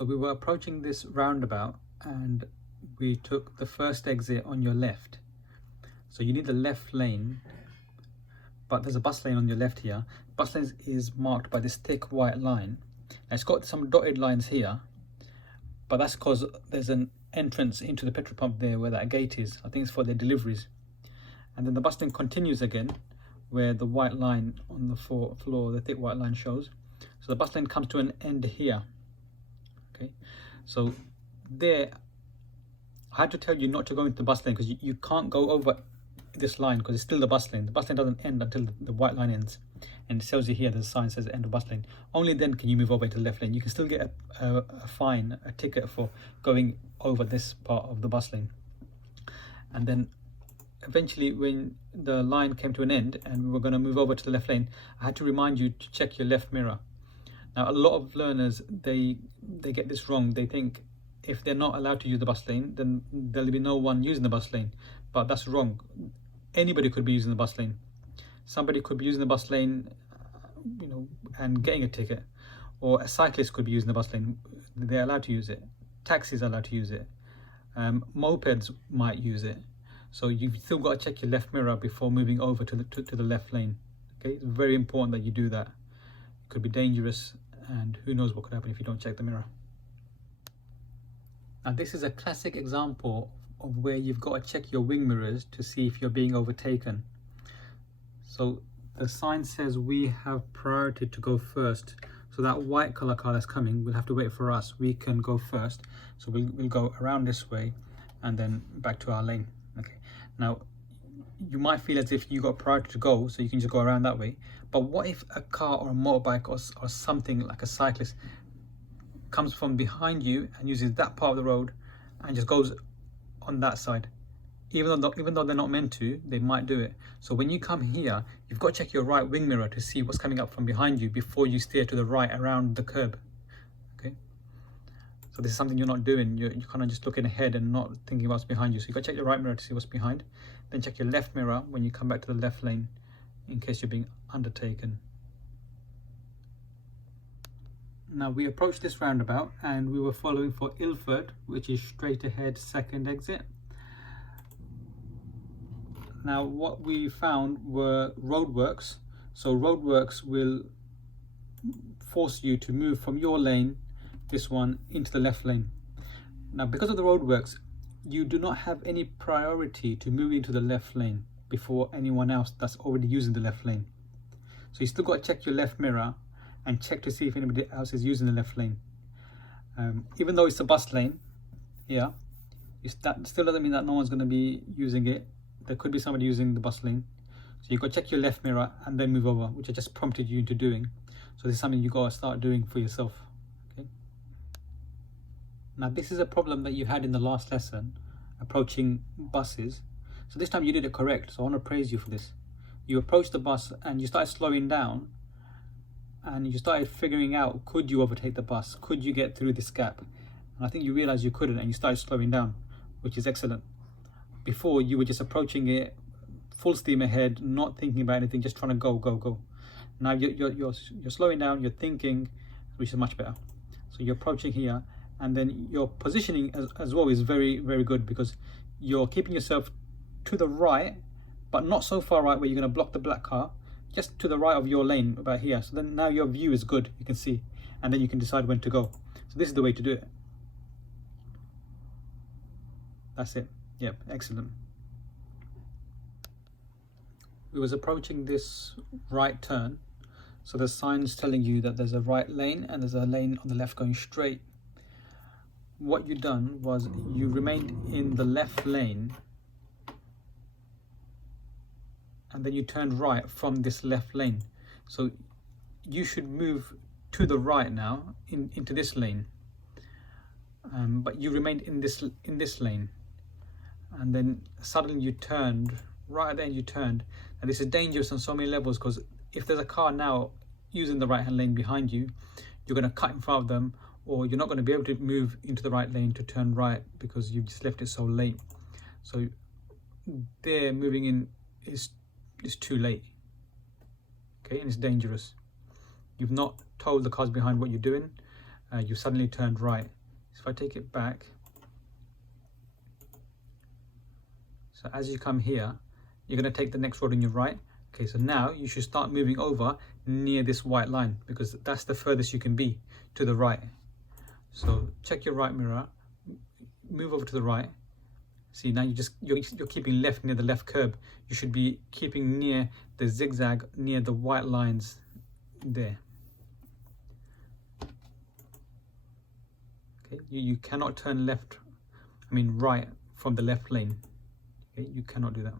So we were approaching this roundabout and we took the first exit on your left. So you need the left lane, but there's a bus lane on your left here. Bus lane is marked by this thick white line. Now it's got some dotted lines here, but that's because there's an entrance into the petrol pump there where that gate is. I think it's for their deliveries. And then the bus lane continues again where the white line on the floor, the thick white line shows. So the bus lane comes to an end here. Okay, so there I had to tell you not to go into the bus lane because you can't go over this line because it's still the bus lane. The bus lane doesn't end until the white line ends, and it tells you here, the sign says end of bus lane. Only then can you move over to the left lane. You can still get a fine, a ticket for going over this part of the bus lane. And then eventually when the line came to an end and we were going to move over to the left lane, I had to remind you to check your left mirror. Now a lot of learners, they get this wrong. They think if they're not allowed to use the bus lane, then there'll be no one using the bus lane. But that's wrong. Anybody could be using the bus lane. Somebody could be using the bus lane, and getting a ticket, or a cyclist could be using the bus lane. They're allowed to use it. Taxis are allowed to use it. Mopeds might use it. So you've still got to check your left mirror before moving over to the left lane. Okay, it's very important that you do that. It could be dangerous, and who knows what could happen if you don't check the mirror. Now this is a classic example of where you've got to check your wing mirrors to see if you're being overtaken. So the sign says we have priority to go first. So that white color car that's coming will have to wait for us. We can go first. So we'll go around this way and then back to our lane. Okay. Now you might feel as if you got priority to go, so you can just go around that way. But what if a car or a motorbike or something like a cyclist comes from behind you and uses that part of the road and just goes on that side? Even though they're not meant to, they might do it. So when you come here, you've got to check your right wing mirror to see what's coming up from behind you before you steer to the right around the curb. Okay, so this is something you're not doing. You're kind of just looking ahead and not thinking what's behind you. So you've got to check your right mirror to see what's behind, then check your left mirror when you come back to the left lane in case you're being undertaken. Now we approached this roundabout and we were following for Ilford, which is straight ahead, second exit. Now what we found were roadworks. So roadworks will force you to move from your lane, this one, into the left lane. Now because of the roadworks, you do not have any priority to move into the left lane before anyone else that's already using the left lane. So you still got to check your left mirror and check to see if anybody else is using the left lane. Even though it's a bus lane, that still doesn't mean that no one's going to be using it. There could be somebody using the bus lane. So you've got to check your left mirror and then move over, which I just prompted you into doing. So this is something you've got to start doing for yourself. Okay. Now this is a problem that you had in the last lesson, approaching buses. So this time you did it correct, so I want to praise you for this. You approached the bus and you started slowing down, and you started figuring out, could you overtake the bus? Could you get through this gap? And I think you realized you couldn't, and you started slowing down, which is excellent. Before, you were just approaching it full steam ahead, not thinking about anything, just trying to go. Now you're slowing down, you're thinking, which is much better. So you're approaching here, and then your positioning as well is very, very good, because you're keeping yourself to the right, but not so far right where you're going to block the black car, just to the right of your lane, about here. So then now your view is good, you can see, and then you can decide when to go. So this is the way to do it. That's it. Yep, excellent. We was approaching this right turn, so the sign's telling you that there's a right lane and there's a lane on the left going straight. What you done was you remained in the left lane, and then you turned right from this left lane. So you should move to the right now into this lane, but you remained in this lane, and then suddenly you turned right at the end. You turned, and this is dangerous on so many levels, because if there's a car now using the right hand lane behind you, you're going to cut in front of them, or you're not going to be able to move into the right lane to turn right because you've just left it so late. So there, moving in is too late. Okay, and it's dangerous. You've not told the cars behind what you're doing. you suddenly turned right. So if I take it back, so as you come here, you're going to take the next road on your right. Okay, so now you should start moving over near this white line, because that's the furthest you can be to the right. So check your right mirror, move over to the right. See, now you're keeping left near the left curb. You should be keeping near the zigzag, near the white lines there. Okay, you cannot turn right from the left lane. Okay, you cannot do that.